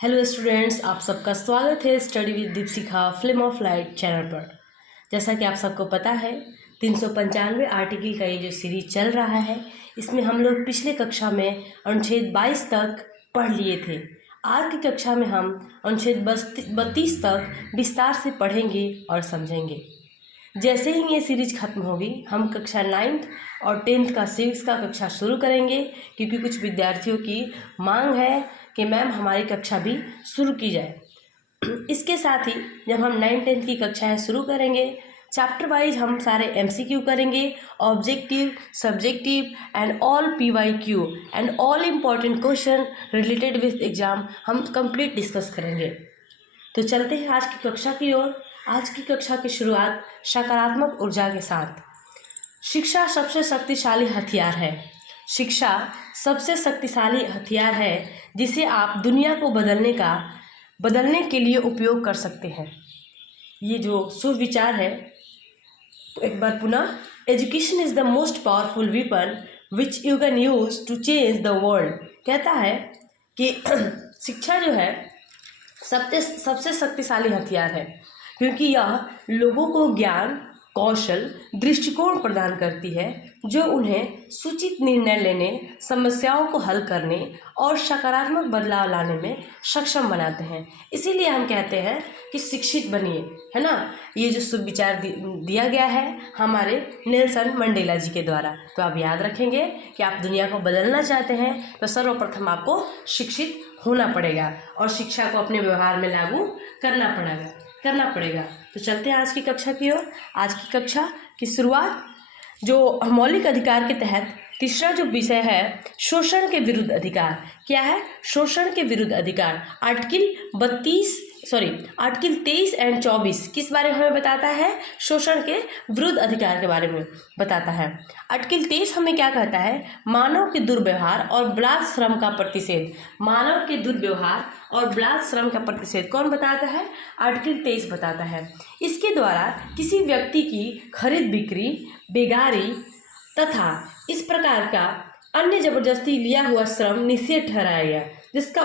Hello students, आप सबका स्वागत है study with Deepshikha film of light channel पर। जैसा कि आप सबको पता है 395 आर्टिकल का ये जो सीरीज चल रहा है, इसमें हम लोग पिछले कक्षा में अनुच्छेद 22 तक पढ़ लिए थे। आज की कक्षा में हम अनुच्छेद 32 तक विस्तार से पढ़ेंगे और समझेंगे। जैसे ही ये सीरीज खत्म होगी हम कक्षा 9th और 10th का सिविक्स का कक्षा शुरू करेंगे, क्योंकि कुछ विद्यार्थियों की मांग है कि मैम हमारी कक्षा भी शुरू की जाए। इसके साथ ही जब हम 9th-10th की कक्षाएं शुरू करेंगे, चैप्टर वाइज हम सारे MCQ करेंगे, objective, subjective and all PYQ and all important question related with exam हम कंप्लीट डिस्कस करेंगे। तो चलते हैं आज की कक्षा की ओर। आज की कक्षा की शुरुआत सकारात्मक ऊर्जा के साथ। शिक्षा सबसे शक्तिशाली हथियार है। शिक्षा सबसे शक्तिशाली हथियार है जिसे आप दुनिया को बदलने के लिए उपयोग कर सकते हैं। ये जो सुविचार है, तो एक बार पुनः, education is the most powerful weapon which you can use to change the world. कहता है कि शिक्षा जो है सबसे शक्तिशाली हथियार है, क्योंकि यह लोगों को ज्ञान, कौशल, दृष्टिकोण प्रदान करती है जो उन्हें सूचित निर्णय लेने, समस्याओं को हल करने और सकारात्मक बदलाव लाने में सक्षम बनाते हैं। इसीलिए हम कहते हैं कि शिक्षित बनिए, है ना। ये जो सुविचार दिया गया है हमारे नेल्सन मंडेला जी के द्वारा। तो आप याद रखेंगे कि आप दुनिया को बदलना चाहते हैं तो सर्वप्रथम आपको शिक्षित होना पड़ेगा और शिक्षा को अपने व्यवहार में लागू करना पड़ेगा। तो चलते हैं आज की कक्षा की ओर। आज की कक्षा की शुरुआत जो मौलिक अधिकार के तहत तीसरा जो विषय है, शोषण के विरुद्ध अधिकार। क्या है? शोषण के विरुद्ध अधिकार। आर्टिकल 23 एंड 24 किस बारे में हमें बताता है? शोषण के विरुद्ध अधिकार के बारे में बताता है। आर्टिकल 23 हमें क्या कहता है? मानव के दुर्व्यवहार और बलात् श्रम का प्रतिषेध। मानव के दुर्व्यवहार और बलात् श्रम का प्रतिषेध कौन बताता है? आर्टिकल 23 बताता है। इसके द्वारा किसी व्यक्ति की खरीद बिक्री, बेगारी तथा इस प्रकार का अन्य जबरदस्ती लिया हुआ श्रम निषेध ठहराया गया, जिसका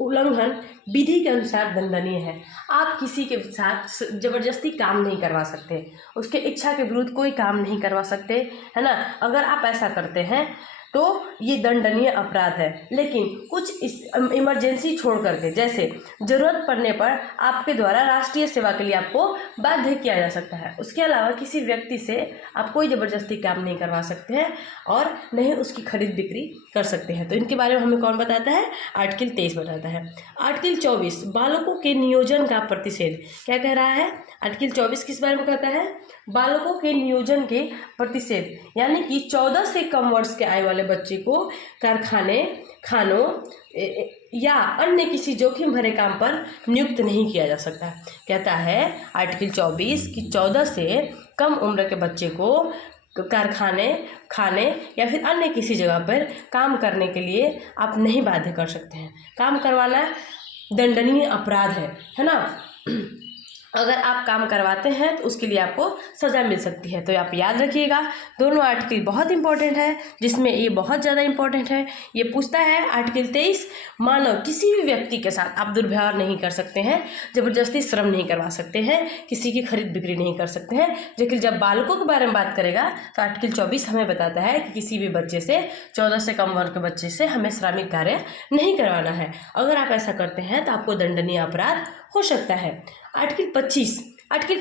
उल्लंघन विधि के अनुसार दंडनीय है। आप किसी के साथ जबरदस्ती काम नहीं करवा सकते, उसके इच्छा के विरुद्ध कोई काम नहीं करवा सकते, है ना। अगर आप ऐसा करते हैं तो ये दंडनीय अपराध है। लेकिन कुछ इस इमरजेंसी छोड़ करके, जैसे ज़रूरत पड़ने पर आपके द्वारा राष्ट्रीय सेवा के लिए आपको बाध्य किया जा सकता है। उसके अलावा किसी व्यक्ति से आप कोई ज़बरदस्ती काम नहीं करवा सकते हैं और नहीं उसकी खरीद बिक्री कर सकते हैं। तो इनके बारे में हमें कौन बताता है? आर्टिकल 23 बताता है। आर्टिकल 24 बालकों के नियोजन का प्रतिषेध। क्या कह रहा है? आर्टिकल 24 किस बारे में कहता है? बालकों के नियोजन के प्रतिषेध, यानी कि 14 से कम वर्ष के आयु वाले बच्चे को कारखाने, खानों या अन्य किसी जोखिम भरे काम पर नियुक्त नहीं किया जा सकता। कहता है आर्टिकल 24 कि 14 से कम उम्र के बच्चे को कारखाने, खाने या फिर अन्य किसी जगह पर काम करने के लिए आप नहीं बाध्य कर सकते हैं। काम करवाना दंडनीय अपराध है ना। अगर आप काम करवाते हैं तो उसके लिए आपको सज़ा मिल सकती है। तो आप याद रखिएगा, दोनों आर्टिकल बहुत इंपॉर्टेंट है, जिसमें ये बहुत ज़्यादा इंपॉर्टेंट है। ये पूछता है आर्टिकल 23, मानव किसी भी व्यक्ति के साथ आप दुर्व्यवहार नहीं कर सकते हैं, ज़बरदस्ती श्रम नहीं करवा सकते हैं, किसी की खरीद बिक्री नहीं कर सकते हैं। लेकिन जब बालकों के बारे में बात करेगा तो आर्टिकल 24 हमें बताता है कि किसी भी बच्चे से, 14 से कम वर्ग के बच्चे से हमें श्रमिक कार्य नहीं करवाना है। अगर आप ऐसा करते हैं तो आपको दंडनीय अपराध हो सकता है। आर्टिकल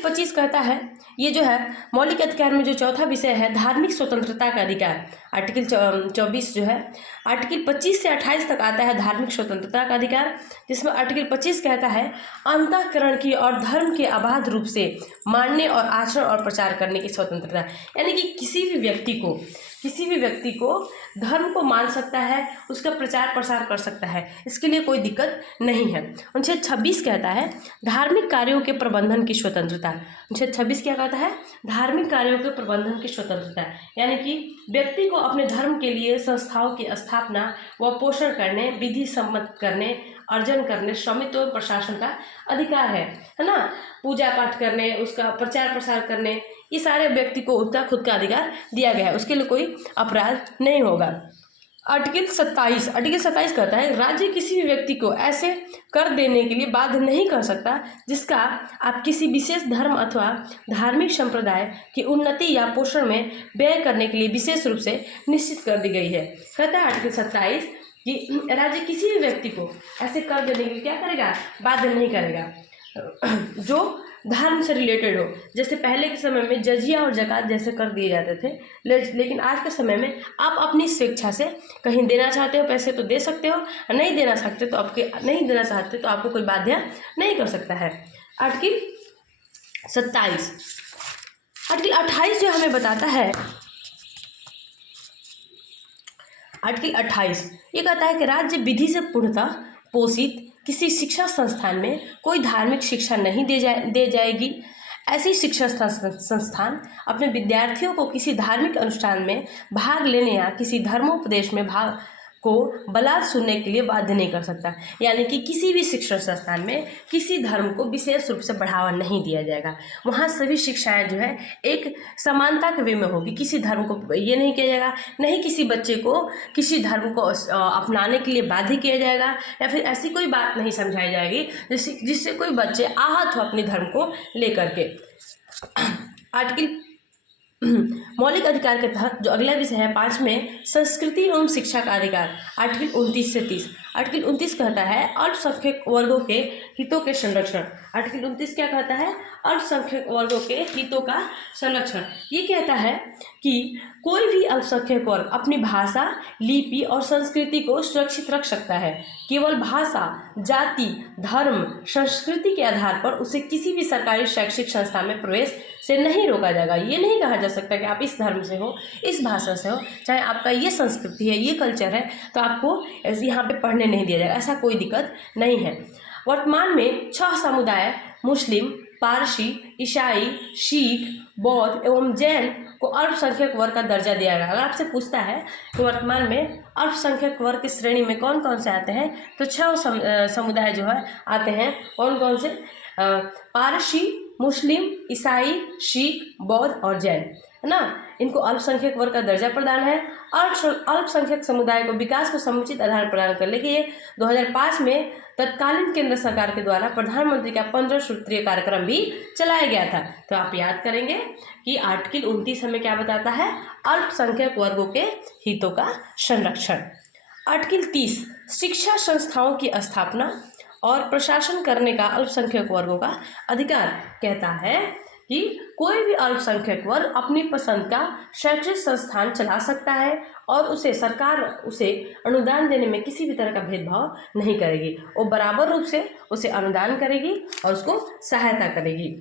25 कहता है, ये जो है मौलिक अधिकार में जो चौथा विषय है, धार्मिक स्वतंत्रता का अधिकार। आर्टिकल 24 जो है, आर्टिकल 25 से 28 तक आता है धार्मिक स्वतंत्रता का अधिकार, जिसमें आर्टिकल 25 कहता है अंतःकरण की और धर्म के अबाध रूप से मानने और आचरण और प्रचार करने की स्वतंत्रता। यानी कि किसी भी व्यक्ति को धर्म को मान सकता है, उसका प्रचार प्रसार कर सकता है, इसके लिए कोई दिक्कत नहीं है। अनुच्छेद 26 कहता है धार्मिक कार्यों के प्रबंधन की स्वतंत्रता। अनुच्छेद 26 क्या कहता है? धार्मिक कार्यों के प्रबंधन की स्वतंत्रता, यानी कि व्यक्ति को अपने धर्म के लिए संस्थाओं की स्थापना व पोषण करने, विधि सम्मत करने, अर्जन करने, स्वामित्व और प्रशासन का अधिकार है ना। पूजा पाठ करने, उसका प्रचार प्रसार करने, ये सारे व्यक्ति को उसका खुद का अधिकार दिया गया है, उसके लिए कोई अपराध नहीं होगा। आर्टिकल 27 कहता है राज्य किसी भी व्यक्ति को ऐसे कर देने के लिए बाध्य नहीं कर सकता जिसका आप किसी विशेष धर्म अथवा धार्मिक संप्रदाय की उन्नति या पोषण में व्यय करने के लिए विशेष रूप से निश्चित कर दी गई है। कहता है आर्टिकल 27 कि राज्य किसी भी व्यक्ति को ऐसे कर देने के लिए क्या करेगा, बाध्य नहीं करेगा जो धर्म से रिलेटेड हो। जैसे पहले के समय में जजिया और ज़कात जैसे कर दिए जाते थे, लेकिन आज के समय में आप अपनी स्वेच्छा से कहीं देना चाहते हो पैसे तो दे सकते हो, नहीं देना चाहते तो आपको कोई बाध्य नहीं कर सकता है। आर्टिकल 27। आर्टिकल 28 जो हमें बताता है, आर्टिकल 28 ये कहता है कि राज्य विधि से पूर्णतः पोषित किसी शिक्षा संस्थान में कोई धार्मिक शिक्षा नहीं दे जाएगी। ऐसी शिक्षा संस्थान अपने विद्यार्थियों को किसी धार्मिक अनुष्ठान में भाग लेने या किसी धर्मोपदेश में भाग को बलात् सुनने के लिए बाध्य नहीं कर सकता। यानी कि किसी भी शिक्षण संस्थान में किसी धर्म को विशेष रूप से बढ़ावा नहीं दिया जाएगा। वहाँ सभी शिक्षाएं जो है एक समानता के वे में होगी। किसी धर्म को ये नहीं किया जाएगा, नहीं किसी बच्चे को किसी धर्म को अपनाने के लिए बाध्य किया जाएगा, या फिर ऐसी कोई बात नहीं समझाई जाएगी जिससे कोई बच्चे आहत हो अपने धर्म को लेकर के। आर्टिकल मौलिक अधिकार के तहत जो अगला विषय है 5 में संस्कृति एवं शिक्षा का अधिकार, आर्टिकल 29 से 30। आर्टिकल 29 कहता है अल्पसंख्यक वर्गों के हितों के संरक्षण। आर्टिकल 29 क्या कहता है, अल्पसंख्यक वर्गों के हितों का संरक्षण। ये कहता है कि कोई भी अल्पसंख्यक वर्ग अपनी भाषा, लिपि और संस्कृति को सुरक्षित रख सकता है। केवल भाषा, जाति, धर्म, संस्कृति के आधार पर उसे किसी भी सरकारी शैक्षिक संस्था में प्रवेश से नहीं रोका जाएगा। ये नहीं कहा जा सकता कि आप इस धर्म से हो, इस भाषा से हो, चाहे आपका ये संस्कृति है, ये कल्चर है, तो आपको यहाँ पे पढ़ने नहीं दिया जाएगा। ऐसा कोई दिक्कत नहीं है। वर्तमान में 6 समुदाय मुस्लिम, पारसी, ईसाई, सिख, बौद्ध एवं जैन को अल्पसंख्यक वर्ग का दर्जा दिया गया। अगर आपसे पूछता है कि वर्तमान में अल्पसंख्यक वर्ग की श्रेणी में कौन कौन से आते हैं, तो 6 समुदाय जो है आते हैं। कौन कौन से? पारसी, मुस्लिम, ईसाई, सिख, बौद्ध और जैन, है ना। इनको अल्पसंख्यक वर्ग का दर्जा प्रदान है। अल्पसंख्यक समुदाय को विकास को समुचित आधार प्रदान करने के लिए 2005 में तत्कालीन केंद्र सरकार के द्वारा प्रधानमंत्री का 15 सूत्रीय कार्यक्रम भी चलाया गया था। तो आप याद करेंगे कि आर्टिकल 29 हमें क्या बताता है, अल्पसंख्यक वर्गों के हितों का संरक्षण। आर्टिकल 30 शिक्षा संस्थाओं की स्थापना और प्रशासन करने का अल्पसंख्यक वर्गों का अधिकार कहता है कि कोई भी अल्पसंख्यक वर्ग अपनी पसंद का शैक्षिक संस्थान चला सकता है और सरकार उसे अनुदान देने में किसी भी तरह का भेदभाव नहीं करेगी। वो बराबर रूप से उसे अनुदान करेगी और उसको सहायता करेगी।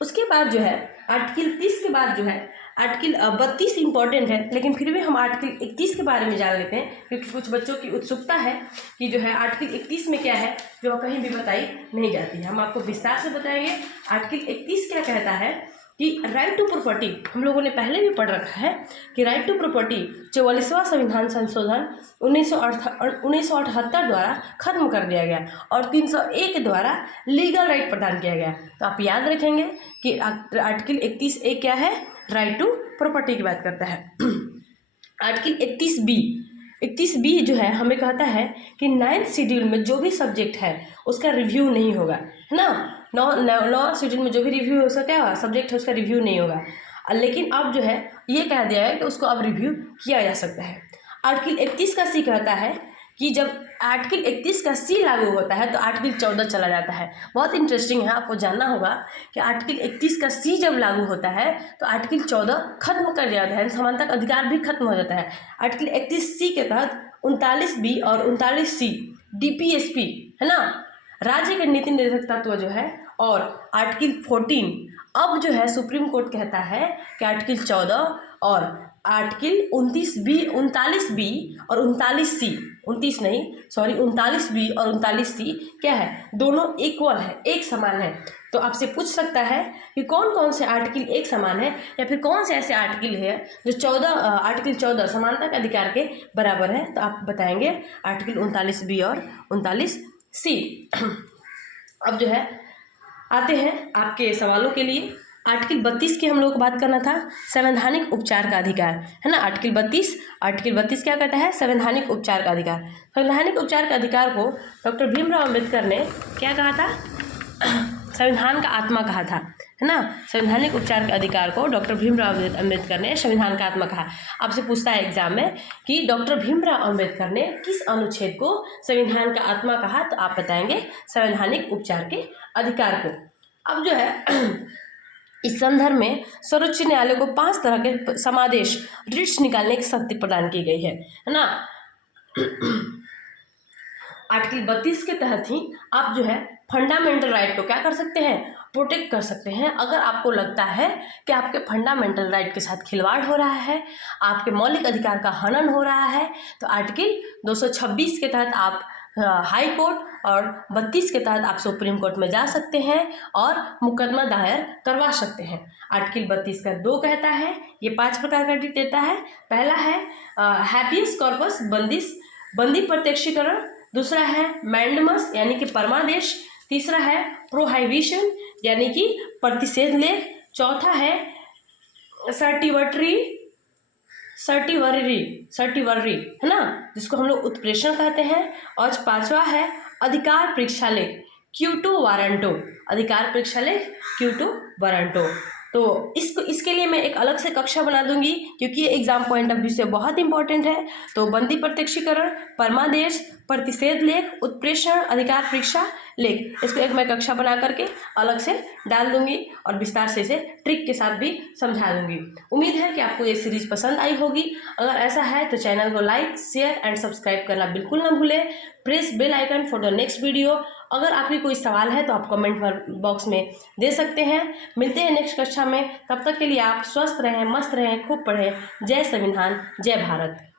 उसके बाद जो है आर्टिकल 30 के बाद जो है आर्टिकल 32 इंपॉर्टेंट है, लेकिन फिर भी हम आर्टिकल 31 के बारे में जान लेते हैं, क्योंकि कुछ बच्चों की उत्सुकता है कि जो है आर्टिकल 31 में क्या है जो कहीं भी बताई नहीं जाती है। हम आपको विस्तार से बताएंगे। आर्टिकल 31 क्या कहता है कि राइट टू प्रॉपर्टी, हम लोगों ने पहले भी पढ़ रखा है कि राइट टू प्रॉपर्टी 44वां संविधान संशोधन 1978 द्वारा खत्म कर दिया गया और 301 द्वारा लीगल राइट प्रदान किया गया। तो आप याद रखेंगे कि आर्टिकल 31A क्या है, राइट टू प्रॉपर्टी की बात करता है। आर्टिकल 31B जो है हमें कहता है कि 9th शेड्यूल में जो भी सब्जेक्ट है उसका रिव्यू नहीं होगा, है ना। 9 शेड्यूल में जो भी रिव्यू हो सकता है सब्जेक्ट है उसका रिव्यू नहीं होगा, लेकिन अब जो है ये कह दिया है कि उसको अब रिव्यू किया जा सकता है। आर्टिकल 31 का सी कहता है कि जब आर्टिकल 31 का सी लागू होता है तो आर्टिकल 14 चला जाता है। बहुत इंटरेस्टिंग है, आपको जानना होगा कि आर्टिकल 31 का सी जब लागू होता है तो आर्टिकल 14 खत्म कर दिया जाता है, समानता का अधिकार भी खत्म हो जाता है। आर्टिकल 31C के तहत 39B और 39C DPSP, है ना, राज्य के नीति निर्देशक तत्व जो है, और आर्टिकल 14 अब जो है सुप्रीम कोर्ट कहता है कि आर्टिकल 14 और आर्टिकल 39B और 39C 39B और 39C क्या है, दोनों इक्वल है, एक समान है। तो आपसे पूछ सकता है कि कौन कौन से आर्टिकल एक समान है या फिर कौन से ऐसे आर्टिकल है जो आर्टिकल 14 समानता के अधिकार के बराबर है। तो आप बताएंगे आर्टिकल 39B और 39C। अब जो है आते हैं आपके सवालों के लिए। आर्टिकल 32 की हम लोग को बात करना था, संवैधानिक उपचार का अधिकार, है ना। आर्टिकल 32 क्या कहता है, संवैधानिक उपचार का अधिकार। संवैधानिक उपचार के अधिकार को डॉक्टर भीमराव अम्बेडकर ने क्या कहा था, संविधान का आत्मा कहा था, है ना। संवैधानिक उपचार के अधिकार को डॉक्टर भीमराव अम्बेडकर ने संविधान का आत्मा कहा। आपसे पूछता है एग्जाम में कि डॉक्टर भीमराव अम्बेडकर ने किस अनुच्छेद को संविधान का आत्मा कहा, तो आप बताएंगे संवैधानिक उपचार के अधिकार को। अब जो है इस संदर्भ में सर्वोच्च न्यायालय को 5 तरह के समादेश रिट्स निकालने की शक्ति प्रदान की गई है ना। आर्टिकल 32 के तहत ही आप जो है फंडामेंटल राइट को क्या कर सकते हैं, प्रोटेक्ट कर सकते हैं। अगर आपको लगता है कि आपके फंडामेंटल राइट के साथ खिलवाड़ हो रहा है, आपके मौलिक अधिकार का हनन हो रहा है, तो आर्टिकल 226 के तहत आप हाई कोर्ट और 32 के तहत आप सुप्रीम कोर्ट में जा सकते हैं और मुकदमा दायर करवा सकते हैं। आर्टिकल 32 का 2 कहता है, ये 5 प्रकार का डिट देता है। पहला है हैबियस कॉर्पस, बंदी प्रत्यक्षीकरण। दूसरा है मैंडमस यानी कि परमादेश। तीसरा है प्रोहाइबिशन यानी कि प्रतिषेध लेख। चौथा है सर्टिवरी, है ना, जिसको हम लोग उत्प्रेषण कहते हैं। और 5वां है अधिकार परीक्षा लेख, क्यूटो वारंटो। तो इसके लिए मैं एक अलग से कक्षा बना दूंगी, क्योंकि ये एग्जाम पॉइंट ऑफ व्यू से बहुत इंपॉर्टेंट है। तो बंदी प्रत्यक्षीकरण, परमादेश, प्रतिषेध लेख, उत्प्रेषण, अधिकार परीक्षा लेख, इसको एक मैं कक्षा बना करके अलग से डाल दूंगी और विस्तार से इसे ट्रिक के साथ भी समझा दूंगी। उम्मीद है कि आपको ये सीरीज पसंद आई होगी। अगर ऐसा है तो चैनल को लाइक, शेयर एंड सब्सक्राइब करना बिल्कुल ना भूलें। Press bell icon for the next video. अगर आपकी कोई सवाल है तो आप कमेंट बॉक्स में दे सकते हैं। मिलते हैं नेक्स्ट कक्षा में, तब तक के लिए आप स्वस्थ रहें, मस्त रहें, खूब पढ़ें। जय संविधान, जय भारत।